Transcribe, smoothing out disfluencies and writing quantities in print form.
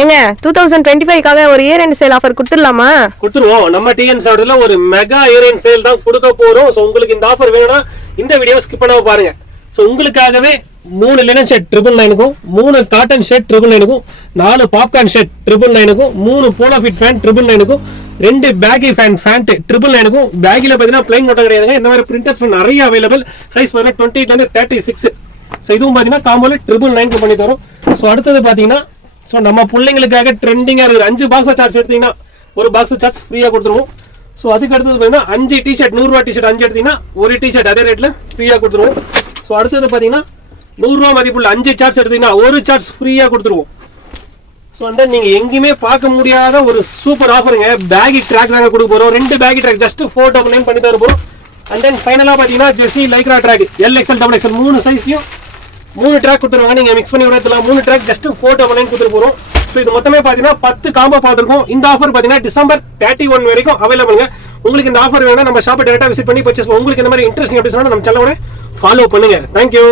ஏங்க 2025க்காக ஒரு year end sale offer கொடுத்துடலாமா? கொடுத்துருவோம். நம்ம டிஎன் சார்ட்ல ஒரு மெகா இயர் எண்ட் சேல் தான் கொடுக்க போறோம். ஸோ உங்களுக்கு இந்த ஆஃபர் வேணும்னா இந்த வீடியோ ஸ்கிப் பண்ணாம பாருங்க. ஸோ உங்களுக்காகவே 3 லினன் ஷர்ட் 999க்கும் 3 காட்டன் ஷர்ட் 999க்கும் 4 பாப்கார்ன் ஷர்ட் 999க்கும் 3 போலோ ஃபிட் ஃபேன் 999க்கும் 2 பேகி ஃபேண்ட் 999க்கும் பேகில பார்த்தீங்கன்னா பிளைன் மட்டும் கிடையாதுங்க. இந்த மாதிரி பிரிண்டர்ஸ் நிறைய அவைலபிள். சைஸ் பார்த்தீங்கன்னா 28 ல இருந்து 36. ஸோ இதுவும் பார்த்தீங்கன்னா காம்போல 999க்கு பண்ணி தரும். ஸோ அடுத்தது பார்த்தீங்கன்னா ஸோ நம்ம பிள்ளைங்களுக்காக ட்ரெண்டிங்காக இருக்கிற 5 பாக்ஸ் சார்ஜ் எடுத்தீங்கன்னா ஒரு பாக்ஸ் சார்ஜ் ஃப்ரீயாக கொடுத்துருவோம். ஸோ அதுக்கு அடுத்தது பார்த்தீங்கன்னா 5 டிஷர்ட் 100 ரூபா டிஷர்ட் 5 எடுத்தீங்கன்னா ஒரு டிஷர்ட் அதே ரேட்டில் ஃப்ரீயாக கொடுத்துருவோம். ஸோ அடுத்தது பார்த்தீங்கன்னா 100 ரூபா மதிப்புள்ள 5 சார்ஜ் எடுத்தீங்கன்னா ஒரு சார்ஜ் ஃப்ரீயாக கொடுத்துருவோம். ஸோ வந்து நீங்கள் எங்கேயுமே பார்க்க முடியாத ஒரு சூப்பர் ஆஃபருங்க. பேகி ட்ராக் தாங்க கொடுக்க போகிறோம். 2 பேகி ட்ராக் ஜஸ்ட் 499 பண்ணி தர போகிறோம். அண்ட் தென் ஃபைனலாக பார்த்தீங்கன்னா jersey lycra track LXL XXL 3 சைஸ்லையும் 3 ட்ராக் கொடுத்துருவாங்க. நீங்கள் மிக்ஸ் பண்ணி விடலாம். 3 ட்ராக் ஜஸ்ட் 499 கொடுத்துட்டு போகிறோம். ஸோ இது மொத்தமே பார்த்தீங்கன்னா 10 காம்போ பார்த்துருக்கோம். இந்த ஆஃபர் பார்த்தீங்கன்னா டிசம்பர் 31 வரைக்கும் அவைலபிளுங்க. உங்களுக்கு இந்த ஆஃபர் வேணா நம்ம ஷாப்பை டேரக்டாக விசிட் பண்ணி பர்ச்சேஸ். உங்களுக்கு இந்த மாதிரி இன்ட்ரெஸ்டிங் எபிசோட நம்ம சேனலோட ஃபாலோ பண்ணுங்க. தேங்க்யூ.